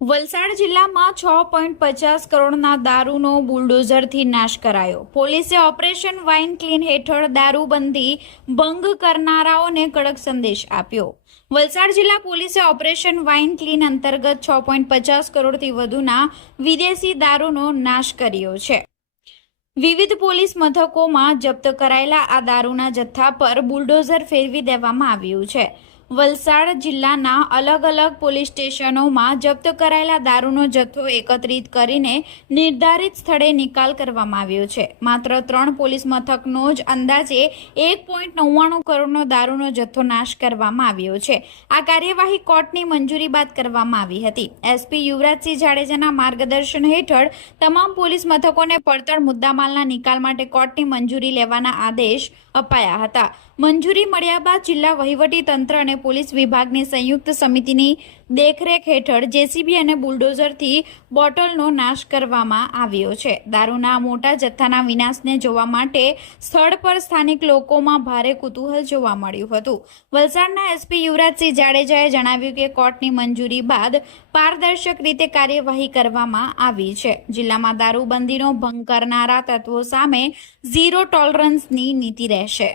વલસાડ જિલ્લામાં 6.50 કરોડના દારૂનો બુલડોઝરથી નાશ કરાયો. પોલીસે ઓપરેશન વાઇન ક્લીન હેઠળ દારૂબંધી ભંગ કરનારાઓને કડક સંદેશ આપ્યો. વલસાડ જિલ્લા પોલીસે ઓપરેશન વાઇન ક્લીન અંતર્ગત 6.50 કરોડથી વધુના વિદેશી દારૂનો નાશ કર્યો છે. વિવિધ પોલીસ મથકોમાં જપ્ત કરાયેલા આ દારૂના જથ્થા પર બુલડોઝર ફેરવી દેવામાં આવ્યું છે. વલસાડ જિલ્લાના અલગ અલગ પોલીસ સ્ટેશનોમાં જપ્ત કરાયેલા દારૂનો જથ્થો એકત્રિત કરીને નિર્ધારિત સ્થળે નિકાલ કરવામાં આવ્યો છે. માત્ર 3 પોલીસ મથકનો જ અંદાજે 1.99 કરોડનો દારૂનો જથ્થો નાશ કરવામાં આવ્યો છે. આ કાર્યવાહી કોર્ટની મંજૂરી બાદ કરવામાં આવી હતી. એસપી યુવરાજસિંહ જાડેજાના માર્ગદર્શન હેઠળ તમામ પોલીસ મથકોને પડતર મુદ્દામાલના નિકાલ માટે કોર્ટની મંજૂરી લેવાના આદેશ અપાયા હતા. મંજૂરી મળ્યા બાદ જિલ્લા વહીવટી તંત્ર અને પોલીસ વિભાગની સંયુક્ત સમિતિની દેખરેખ હેઠળ જેસીબી અને બુલડોઝરથી બોટલનો નાશ કરવામાં આવ્યો છે. દારૂના મોટા જથ્થાના વિનાશને જોવા માટે સ્થળ પર સ્થાનિક લોકોમાં ભારે કુતૂહલ જોવા મળ્યું હતું. વલસાડના એસપી યુવરાજસિંહ જાડેજાએ જણાવ્યું કે કોર્ટની મંજૂરી બાદ પારદર્શક રીતે કાર્યવાહી કરવામાં આવી છે. જિલ્લામાં દારૂબંધીનો ભંગ કરનારા તત્વો સામે ઝીરો ટોલરન્સની નીતિ રહેશે.